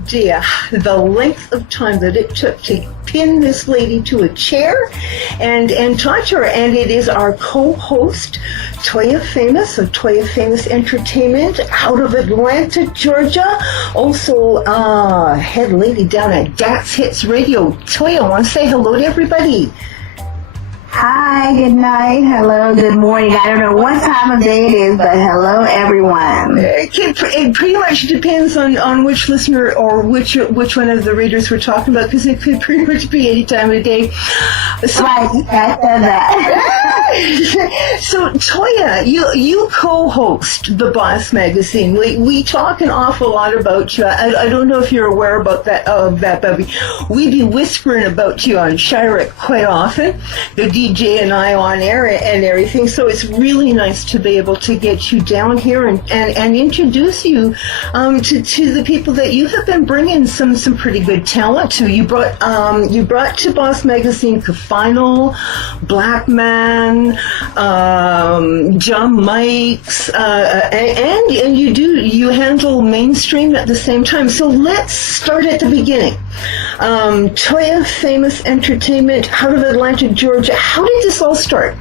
idea the length of time that it took to pin this lady to a chair and talk to her. And it is our co-host, Toya Famous of Toya Famous Entertainment out of Atlanta, Georgia. Also, head lady down at DATZ Hits Radio. Toya, want to say hello to everybody? Hi, good night, hello, good morning. I don't know what time of day it is, but hello, everyone. It pretty much depends on which listener or which one of the readers we're talking about, because it could pretty much be any time of day. So, right, I said that. So, Toya, you co-host the Boss magazine. We talk an awful lot about you. I don't know if you're aware about that, Bubby. We be whispering about you on SHYRICK quite often. The DJ and I on air and everything, so it's really nice to be able to get you down here and introduce you to the people that you have been bringing some pretty good talent to. You brought to Boss Magazine Kafino, Black Man, John Mikes, and you handle mainstream at the same time. So let's start at the beginning. Toya Famous Entertainment out of Atlanta, Georgia. How did this all start?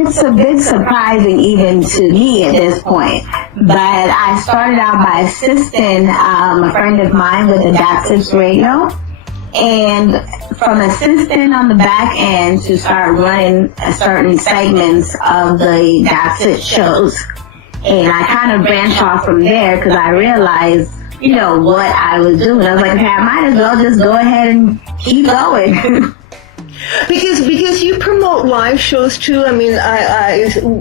It's a bit surprising even to me at this point, but I started out by assisting a friend of mine with the DATZ HITS Radio, and from assisting on the back end to start running certain segments of the DATZ HITS shows, and I kind of branched off from there because I realized what I was doing. I was like, okay, I might as well just go ahead and keep going. Because you promote live shows too. I mean,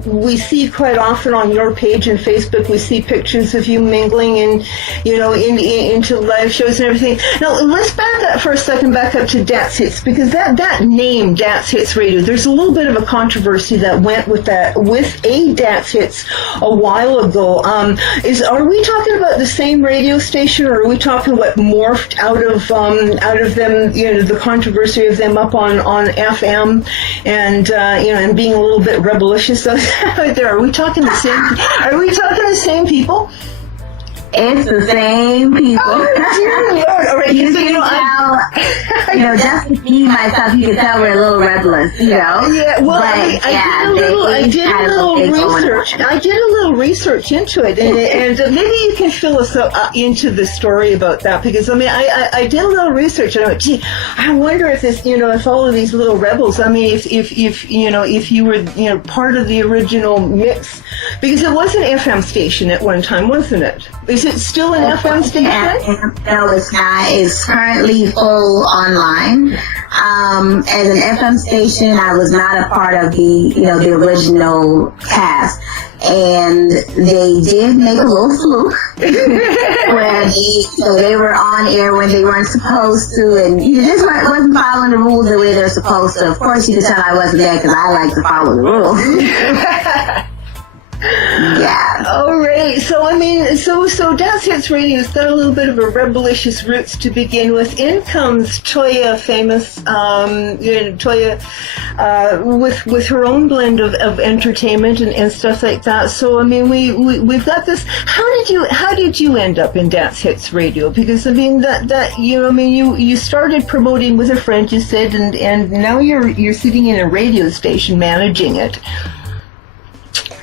we see quite often on your page and Facebook, we see pictures of you mingling and into live shows and everything. Now let's back up for a second, back up to DATZ Hits, because that name DATZ Hits Radio, there's a little bit of a controversy that went with a DATZ Hits a while ago. Are we talking about the same radio station, or are we talking what morphed out of them? The controversy of them up on FM and and being a little bit rebellious out there. Are we talking the same? Are we talking the same people? It's the same people. Oh, dear Lord. All right. You can tell, just to be myself, you can tell we're a little rebellious, Yeah, well, but, I did a little research into it, and maybe you can fill us into the story about that, because, I did a little research, and I went, gee, I wonder if this, if all of these little rebels, if you were, part of the original mix, because it was an FM station at one time, wasn't it? Is it still an FM station? No, it's not. It's currently full online. As an FM station, I was not a part of the original cast. And they did make a little fluke where they were on air when they weren't supposed to, and you just wasn't following the rules the way they're supposed to. Of course, you could tell I wasn't there because I like to follow the rules. Yeah. All right. So DATZ Hits Radio's got a little bit of a rebellious roots to begin with. In comes Toya Famous, Toya, with her own blend of entertainment and stuff like that. So we've got this. How did you end up in DATZ Hits Radio? Because you started promoting with a friend, you said, and now you're sitting in a radio station managing it.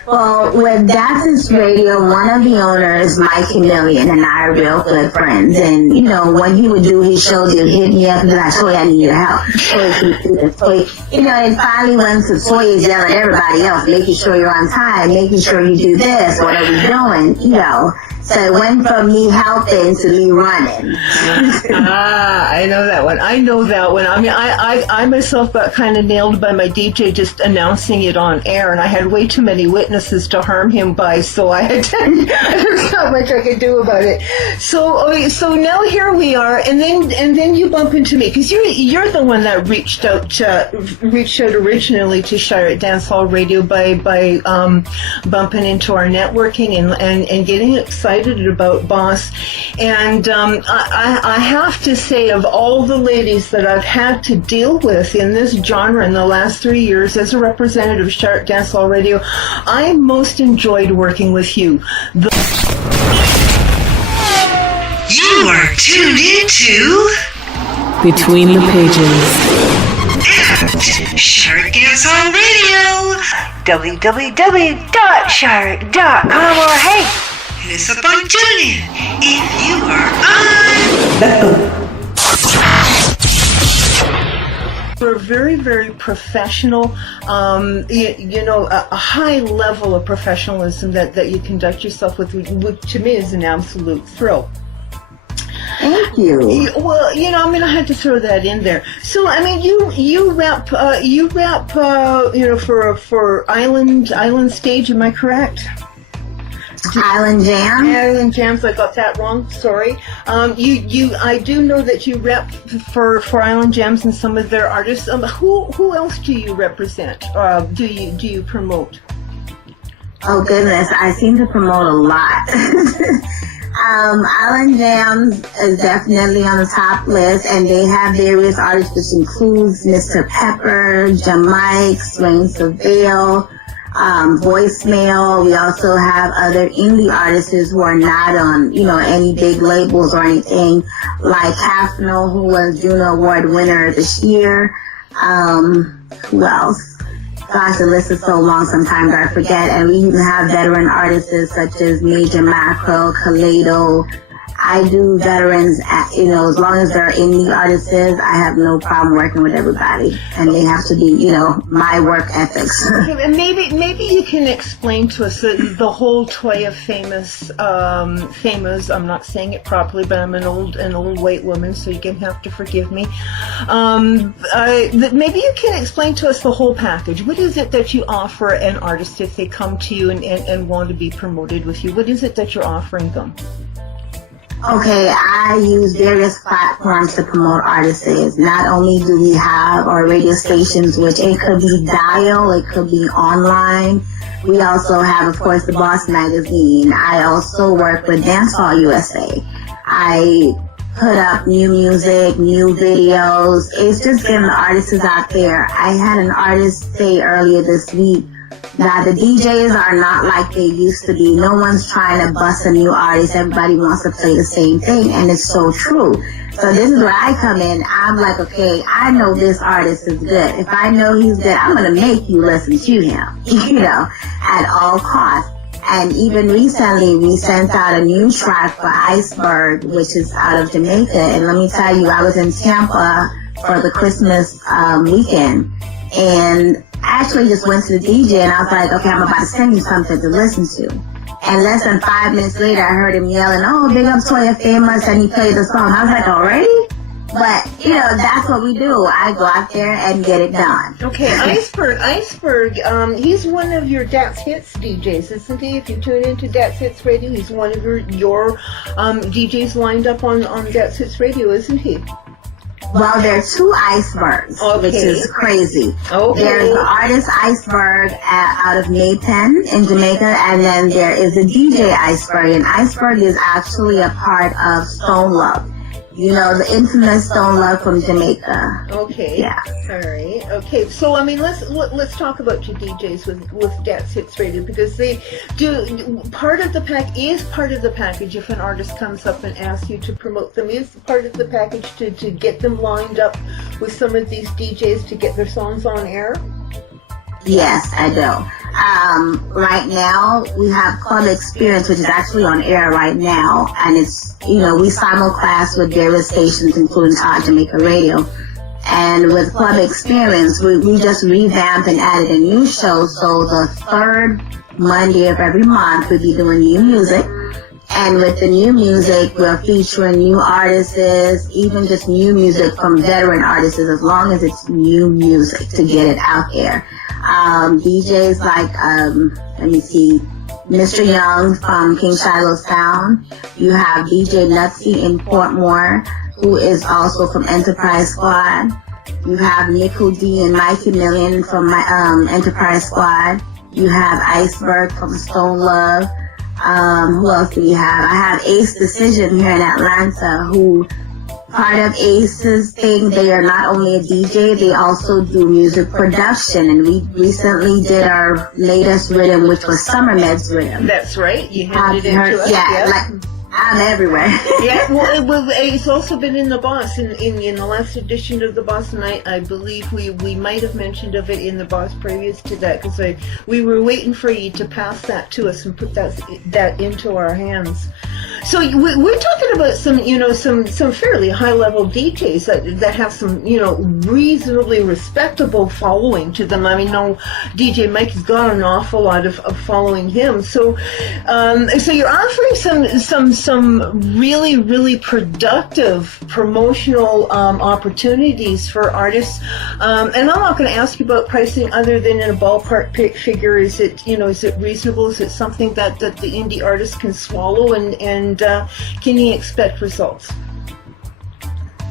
Well, with DATZ HITS Radio, one of the owners, Mike Million, and I are real good friends. And, when he would do his shows, he would hit me up and be like, Toya, I need your help. And finally went to Toya's yelling at everybody else, making sure you're on time, making sure you do this, what are we doing, So it went from me helping to me running. I know that one. I I myself got kind of nailed by my DJ just announcing it on air, and I had way too many witnesses to harm him by, so there's not much I could do about it. So now here we are, and then you bump into me, because you're the one that reached out originally to SHYRICK Dancehall Radio by bumping into our networking and getting excited about Boss. And I have to say, of all the ladies that I've had to deal with in this genre in the last 3 years as a representative of SHYRICK Dancehall Radio, I most enjoyed working with you. You are tuned into Between the Pages. SHYRICK DANCEHALL Radio. www.shyrick.com or hey, hit us up on TuneIn if you are on. We're very, very professional, a high level of professionalism that you conduct yourself with, which to me is an absolute thrill. Thank you. Well, I had to throw that in there. So, I mean, you rap, for Island Stage, am I correct? Island Jam. Island Jams, I got that wrong. Sorry. I do know that you rep for Island Jams and some of their artists. Who else do you represent? Do you promote? Oh goodness, I seem to promote a lot. Island Jams is definitely on the top list, and they have various artists, which includes Mr. Pepper, Jamaica, Rain Seville, Voicemail. We also have other indie artists who are not on, any big labels or anything, like Hafno, who was Juno Award winner this year. Who else? Gosh, the list is so long, sometimes I forget. And we even have veteran artists such as Major Macro, Kaleido. I do veterans, as long as they're indie artists, I have no problem working with everybody. And they have to be, my work ethics. Okay, maybe you can explain to us the whole Toya famous, I'm not saying it properly, but I'm an old white woman, so you're going to have to forgive me. Maybe you can explain to us the whole package. What is it that you offer an artist if they come to you and want to be promoted with you? What is it that you're offering them? Okay, I use various platforms to promote artists. Not only do we have our radio stations, which it could be dial, it could be online. We also have, of course, the Boss Magazine. I also work with Dancehall USA. I put up new music, new videos. It's just getting the artists out there. I had an artist say earlier this week that the DJs are not like they used to be. No one's trying to bust a new artist. Everybody wants to play the same thing, and it's so true. So this is where I come in. I'm like, okay, I know this artist is good. If I know he's good, I'm going to make you listen to him, at all costs. And even recently, we sent out a new track for Iceberg, which is out of Jamaica. And let me tell you, I was in Tampa for the Christmas weekend, and I actually just went to the DJ and I was like, okay, I'm about to send you something to listen to. And less than 5 minutes later, I heard him yelling, oh, big up Toya Famous, and he played the song. I was like, already? But, that's what we do. I go out there and get it done. Okay, Iceberg, he's one of your DATZ Hits DJs, isn't he? If you tune into DATZ Hits Radio, he's one of your DJs lined up on DATZ Hits Radio, isn't he? Well, there are two icebergs, which is crazy. Okay. There's the artist Iceberg out of Maypen in Jamaica, and then there is a DJ Iceberg, and Iceberg is actually a part of Stone Love. The infamous Stone Love from Jamaica. Okay. Yeah. All right. Okay. So let's talk about your DJs with DATZ Hits Radio, because they do part of the package. If an artist comes up and asks you to promote them, is part of the package to get them lined up with some of these DJs to get their songs on air. Yes, I do. Right now, we have Club Experience, which is actually on air right now, and it's, we simulcast with various stations, including Talk Jamaica Radio. And with Club Experience, we just revamped and added a new show, so the third Monday of every month, we'll be doing new music. And with the new music, we're featuring new artists, even just new music from veteran artists, as long as it's new music to get it out there. DJs like, Mr. Young from King Shiloh Sound. You have DJ Nutsy in Portmore, who is also from Enterprise Squad. You have Nickel D and Mikey Million from my Enterprise Squad. You have Iceberg from Stone Love. Who else do we have? I have Ace Decision here in Atlanta, who part of Ace's thing, they are not only a DJ, they also do music production. And we recently did our latest rhythm, which was Summer Med's rhythm. That's right. You handed it to us. Yeah, I'm everywhere. Yeah, well, it's also been in the Boss, in the last edition of the Boss, and I believe we might have mentioned of it in the Boss previous to that, because we were waiting for you to pass that to us and put that into our hands. So we're talking about some fairly high level DJs that have some reasonably respectable following to them. I mean, no, DJ Mike has got an awful lot of following him. So you're offering some really, really productive promotional opportunities for artists. And I'm not going to ask you about pricing other than in a ballpark figure. Is it reasonable? Is it something that the indie artist can swallow? And can you expect results?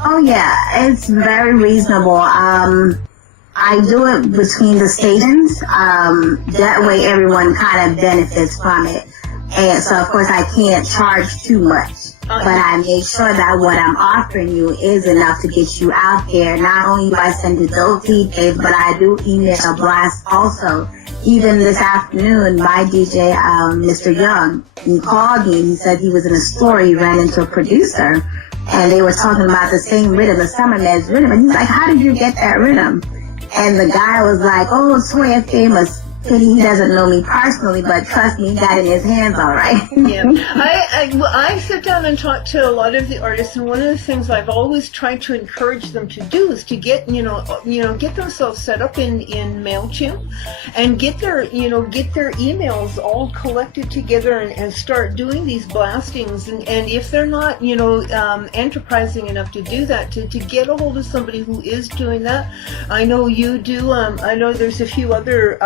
Oh yeah, it's very reasonable. I do it between the stations. That way everyone kind of benefits from it. And so of course I can't charge too much. But I make sure that what I'm offering you is enough to get you out there. Not only do I send you those DJs, but I do email a blast also. Even this afternoon, my DJ, Mr. Young, he called me and he said he was in a store, he ran into a producer, and they were talking about the same rhythm, the Summer Meds rhythm. And he's like, how did you get that rhythm? And the guy was like, oh, Toya Famous. He doesn't know me personally, but trust me, he got it in his hands all right. Yeah, I sit down and talk to a lot of the artists, and one of the things I've always tried to encourage them to do is to get get themselves set up in MailChimp and get their emails all collected together and start doing these blastings. And if they're not enterprising enough to do that, to get a hold of somebody who is doing that. I know you do. I know there's a few other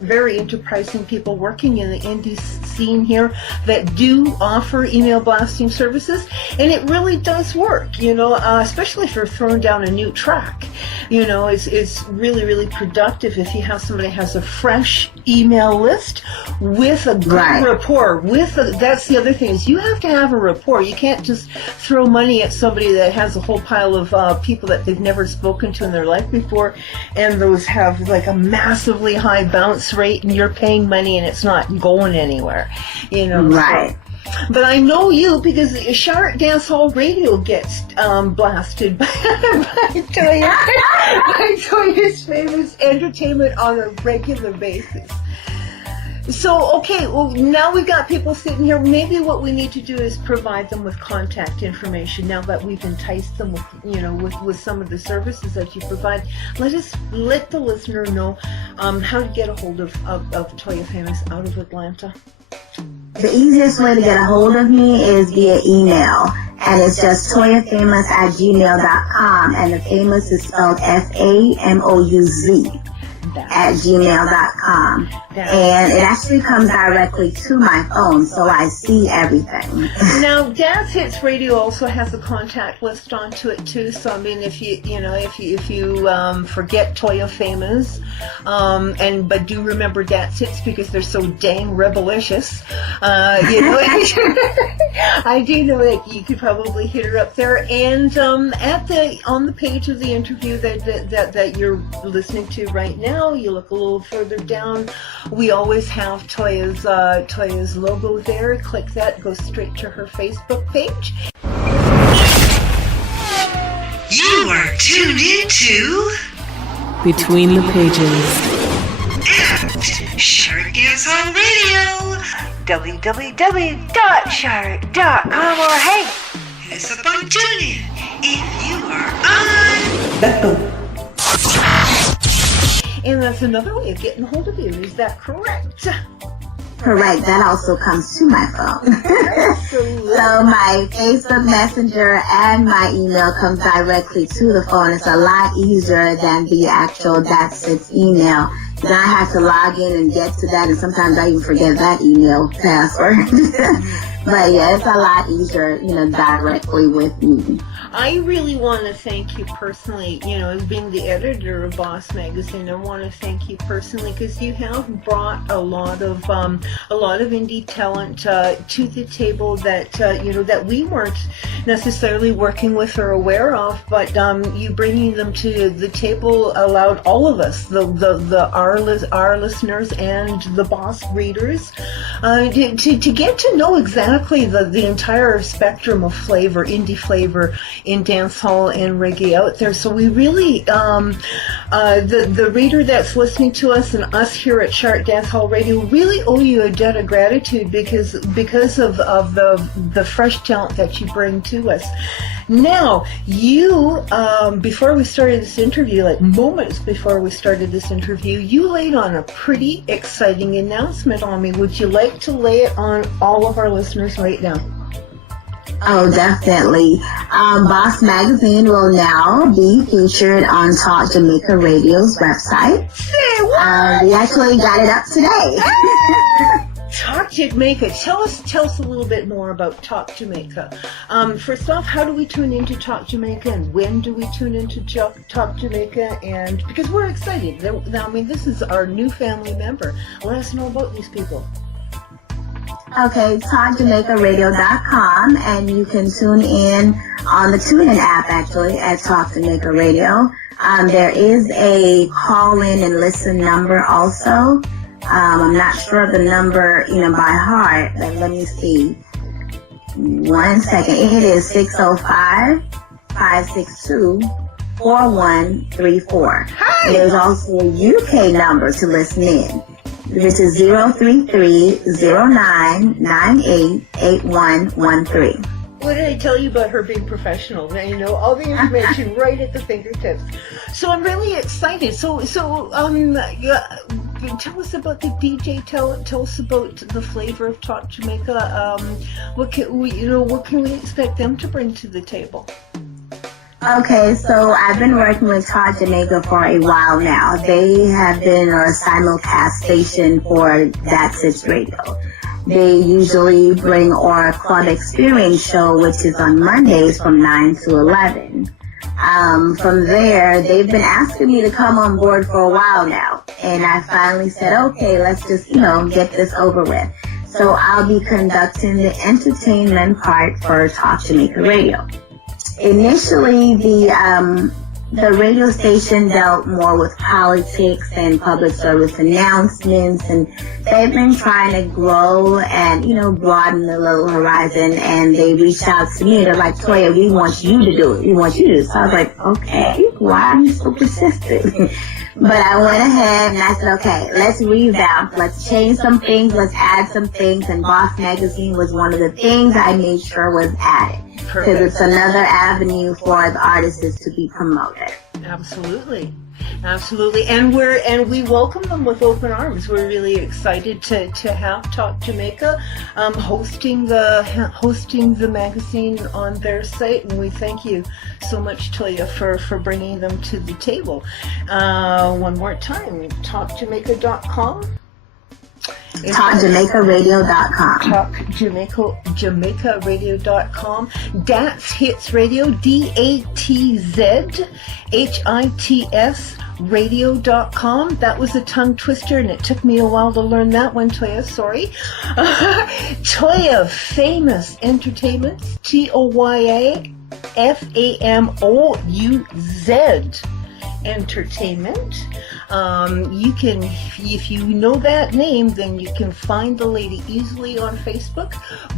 very enterprising people working in the indie scene here that do offer email blasting services, and it really does work, especially for throwing down a new track. It's really, really productive if you have somebody has a fresh email list with a good rapport. That's the other thing, is you have to have a rapport. You can't just throw money at somebody that has a whole pile of people that they've never spoken to in their life before, and those have like a massively high bounce rate, and you're paying money and it's not going anywhere, Right. So, but I know you because SHYRICK Dancehall Radio gets blasted by Toya's Famous Entertainment on a regular basis. So, okay, well, now we've got people sitting here. Maybe what we need to do is provide them with contact information. Now that we've enticed them with some of the services that you provide, let the listener know how to get a hold of Toya Famous out of Atlanta. The easiest way to get a hold of me is via email, and it's just toyafamous@gmail.com, and the famous is spelled FAMOUZ. @gmail.com, and it actually comes directly to my phone, so I see everything. Now, DATZ Hits Radio also has a contact list onto it too. So I mean, if you forget Toya Famous, but do remember DATZ Hits because they're so dang rebelicious, I do know that you could probably hit her up there. And on the page of the interview that you're listening to right now, you look a little further down, we always have Toya's logo there. Click that, go straight to her Facebook page. You are tuned into Between the Pages. at SHYRICK Dancehall Radio, www.shyrick.com, or hey, hit us up on TuneIn if you are on. And that's another way of getting hold of you. Is that correct? Correct. That also comes to my phone. Absolutely. So my Facebook Messenger and my email comes directly to the phone. It's a lot easier than the actual DATZ Hits email. Then I have to log in and get to that, and sometimes I even forget that email password. But yeah, it's a lot easier, directly with me. I really want to thank you personally, as being the editor of Boss Magazine. I want to thank you personally because you have brought a lot of indie talent to the table that that we weren't necessarily working with or aware of, but you bringing them to the table allowed all of us, the our listeners and the boss readers to get to know exactly the entire spectrum of flavor, indie flavor in dancehall and reggae out there. So we really, the reader that's listening to us and us here at SHYRICK Dancehall Radio really owe you a debt of gratitude because of the fresh talent that you bring to us. Now, you, before we started this interview, like moments before we started this interview, you laid on a pretty exciting announcement on me. Would you like to lay it on all of our listeners right now? Oh, definitely. Boss Magazine will now be featured on Talk Jamaica Radio's website. Say what? We actually got it up today. Talk Jamaica. Tell us a little bit more about Talk Jamaica. First off, how do we tune into Talk Jamaica, and when do we tune into Talk Jamaica? And because we're excited, I mean, this is our new family member. Let us know about these people. Okay, TalkJamaicaRadio.com, and you can tune in on the TuneIn app actually at Talk Jamaica Radio. There is a call-in and listen number also. I'm not sure of the number, by heart, but let me see. 1 second. It is 605-562-4134. Hi! There's also a UK number to listen in, which is 033-0998-8113. What did I tell you about her being professional? Now you know all the information right at the fingertips. So I'm really excited. So tell us about the DJ. Tell us about the flavor of Talk Jamaica. What can we expect them to bring to the table? Okay, so I've been working with Talk Jamaica for a while now. They have been a simulcast station for DATZ HITS Radio. They usually bring our Club Experience show, which is on Mondays from 9 to 11. From there, they've been asking me to come on board for a while now. And I finally said, okay, let's just, get this over with. So I'll be conducting the entertainment part for Talk Jamaica Radio. Initially, the radio station dealt more with politics and public service announcements, and they've been trying to grow and, broaden the little horizon, and they reached out to me. They're like, Toya, we want you to do it. We want you to do it. So I was like, okay, why are you so persistent? But I went ahead and I said, okay, let's revamp. Let's change some things. Let's add some things. And Boss Magazine was one of the things I made sure was added. Because it's another avenue for the artists to be promoted. Absolutely. And we welcome them with open arms. We're really excited to have Talk Jamaica hosting the magazine on their site, and we thank you so much, Toya, for bringing them to the table. One more time, TalkJamaica.com. TalkJamaicaRadio.com. TalkJamaicaRadio.com. DATZ Hits Radio, DATZ Radio.com. That was a tongue twister, and it took me a while to learn that one, Toya. Sorry. Toya Famous Entertainment, TOYA Entertainment. You can, if you know that name, then you can find the lady easily on Facebook,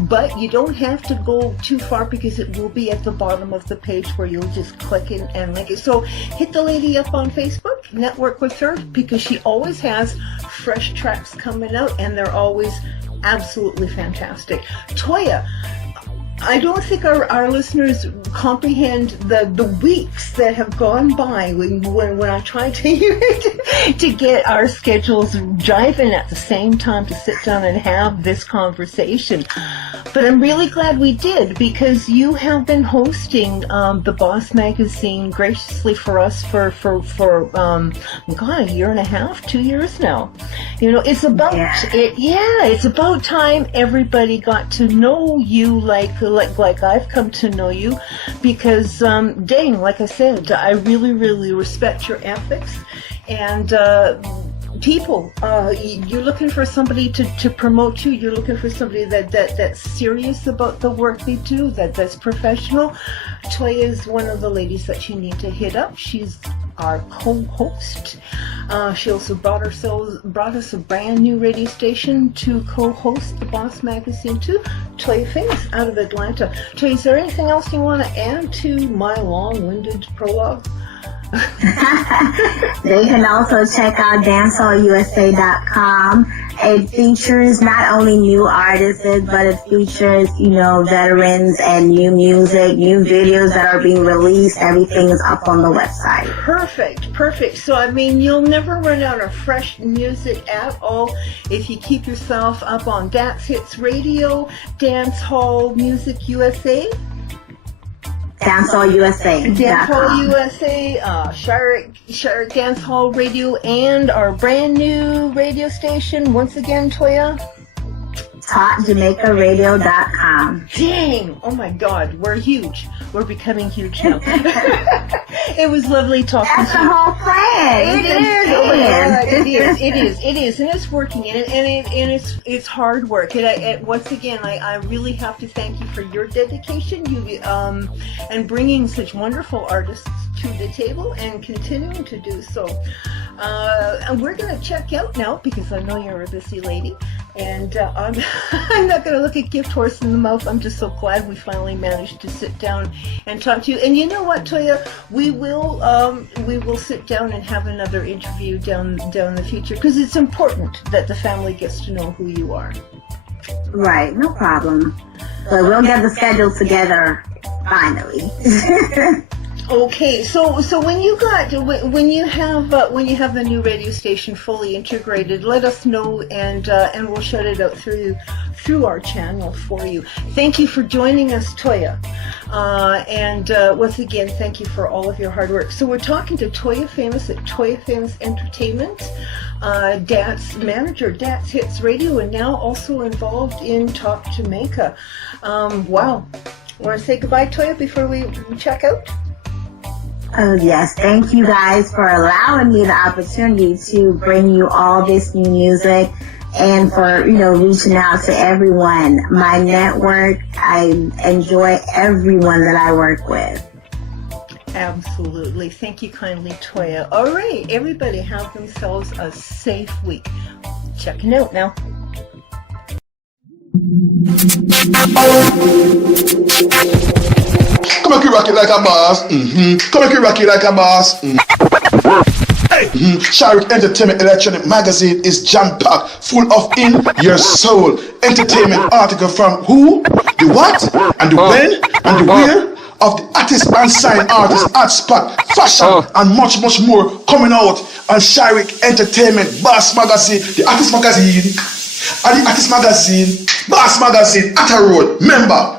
but you don't have to go too far because it will be at the bottom of the page where you'll just click in and link it. So hit the lady up on Facebook, network with her, because she always has fresh tracks coming out, and they're always absolutely fantastic. Toya, I don't think our listeners comprehend the weeks that have gone by when I tried to get our schedules jiving at the same time to sit down and have this conversation. But I'm really glad we did, because you have been hosting the Boss Magazine graciously for us for a year and a half, 2 years now. It's about it's about time everybody got to know you like I've come to know you, because like I said, I really, really respect your ethics, and people, you're looking for somebody to promote you. You're looking for somebody that's serious about the work they do, that's professional. Toya is one of the ladies that you need to hit up. She's our co-host. She also brought us a brand new radio station to co-host the Boss Magazine too. Toya Famous out of Atlanta. Toya, is there anything else you want to add to my long-winded prologue? They can also check out DanceHallUSA.com. It features not only new artists, but it features, veterans and new music, new videos that are being released. Everything is up on the website. Perfect. So, you'll never run out of fresh music at all if you keep yourself up on DATZ Hits Radio, Dancehall Music USA. Dancehall USA. Dancehall USA, SHYRICK Dancehall Radio, and our brand new radio station, once again, Toya. TalkJamaicaRadio.com. Dang! Oh my God, we're huge. We're becoming huge now. It was lovely talking That's to you. the whole plan. It is. Oh my God, it is, and it's working, and it's hard work. Once again, I really have to thank you for your dedication, and bringing such wonderful artists to the table and continuing to do so. And we're going to check out now because I know you're a busy lady, and I'm not going to look a gift horse in the mouth. I'm just so glad we finally managed to sit down and talk to you. And you know what, Toya, we will sit down and have another interview down the future because it's important that the family gets to know who you are. Right, no problem. But we'll get the schedule together finally. Okay, so when you have the new radio station fully integrated, let us know and we'll shout it out through our channel for you. Thank you for joining us, Toya, and once again, thank you for all of your hard work. So we're talking to Toya Famous at Toya Famous Entertainment, DATZ manager, DATZ Hits Radio, and now also involved in Talk Jamaica. Wow. Want to say goodbye, Toya, before we check out? Oh yes, thank you guys for allowing me the opportunity to bring you all this new music and for, reaching out to everyone. My network, I enjoy everyone that I work with. Absolutely. Thank you kindly, Toya. All right, everybody have themselves a safe week. Checking out now. Come and rock it like a boss. Come and rock it like a boss. SHYRICK Entertainment Electronic Magazine is jam-packed, full of in your soul entertainment article from who, the what, and the when, and the where of the artists and signed artists, art spot, fashion, and much more coming out on SHYRICK Entertainment Boss Magazine, the artist magazine, and the artist magazine, Boss Magazine, at a road. Member.